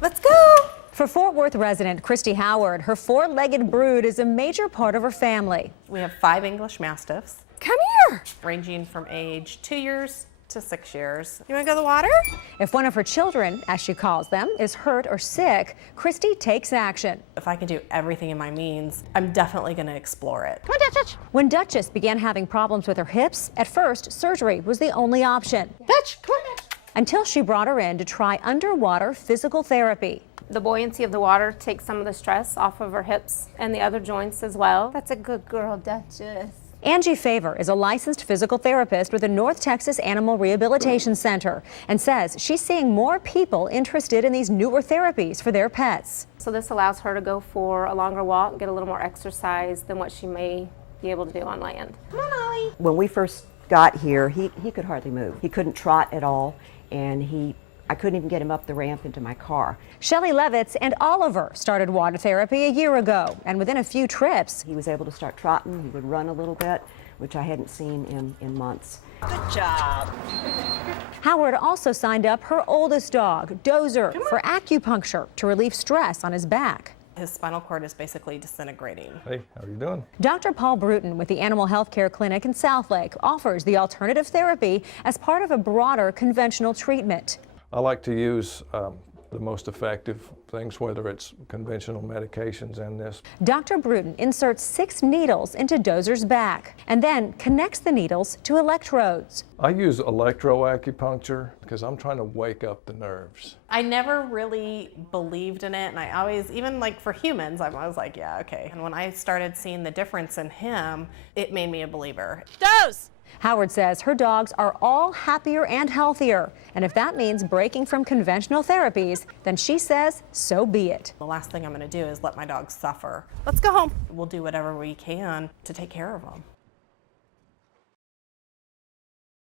Let's go. For Fort Worth resident Kristi Howard, her four-legged brood is a major part of her family. We have 5 English mastiffs. Come here. Ranging from age 2 years to 6 years. You want to go to the water? If one of her children, as she calls them, is hurt or sick, Kristi takes action. If I can do everything in my means, I'm definitely going to explore it. Come on, Dutch. When Duchess began having problems with her hips, at first surgery was the only option. Dutch, come on, Dutch. Until she brought her in to try underwater physical therapy. The buoyancy of the water takes some of the stress off of her hips and the other joints as well. That's a good girl, Duchess. Angie Favor is a licensed physical therapist with the North Texas Animal Rehabilitation Center and says she's seeing more people interested in these newer therapies for their pets. So this allows her to go for a longer walk and get a little more exercise than what she may be able to do on land. Come on, Ollie. When we first got here, he could hardly move. He couldn't trot at all, and I couldn't even get him up the ramp into my car. Shelley Levitz and Oliver started water therapy a year ago, and within a few trips, He was able to start trotting. He would run a little bit, which I hadn't seen in months. Good job. Howard also signed up her oldest dog, Dozer, for acupuncture to relieve stress on his back. His spinal cord is basically disintegrating. Hey, how are you doing? Dr. Paul Bruton with the Animal Health Care Clinic in Southlake offers the alternative therapy as part of a broader conventional treatment. I like to use the most effective things, whether it's conventional medications and this. Dr. Bruton inserts 6 needles into Dozer's back and then connects the needles to electrodes. I use electroacupuncture because I'm trying to wake up the nerves. I never really believed in it, and I always, even like for humans, I was like, yeah, okay. And when I started seeing the difference in him, it made me a believer. Doze. Howard says her dogs are all happier and healthier, and if that means breaking from conventional therapies, then she says so be it. The last thing I'm going to do is let my dogs suffer. Let's go home. We'll do whatever we can to take care of them.